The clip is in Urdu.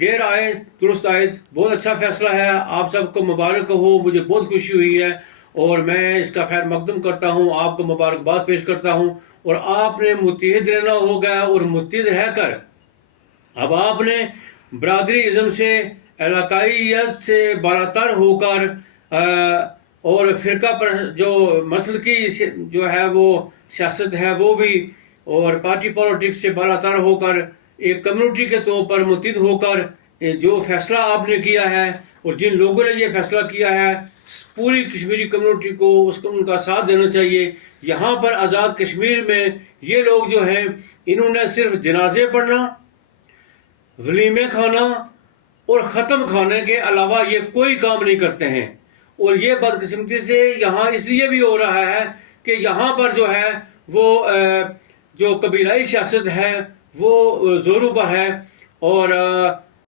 غیر آئے درست آئے، بہت اچھا فیصلہ ہے، آپ سب کو مبارک ہو، مجھے بہت خوشی ہوئی ہے اور میں اس کا خیر مقدم کرتا ہوں، آپ کو مبارکباد پیش کرتا ہوں۔ اور آپ نے متحد رہنا ہوگا، اور متحد رہ کر اب آپ نے برادری ازم سے، علاقائیت سے بالاتر ہو کر اور فرقہ پر جو مسلکی جو ہے وہ سیاست ہے وہ بھی، اور پارٹی پالیٹکس سے بالاتر ہو کر ایک کمیونٹی کے طور پر متحد ہو کر جو فیصلہ آپ نے کیا ہے، اور جن لوگوں نے یہ فیصلہ کیا ہے، پوری کشمیری کمیونٹی کو ان کا ساتھ دینا چاہیے۔ یہاں پر آزاد کشمیر میں یہ لوگ جو ہیں، انہوں نے صرف جنازے پڑھنا، ولیمے کھانا اور ختم کھانے کے علاوہ یہ کوئی کام نہیں کرتے ہیں۔ اور یہ بدقسمتی سے یہاں اس لیے بھی ہو رہا ہے کہ یہاں پر جو ہے وہ جو قبیلائی سیاست ہے وہ زوروں پر ہے، اور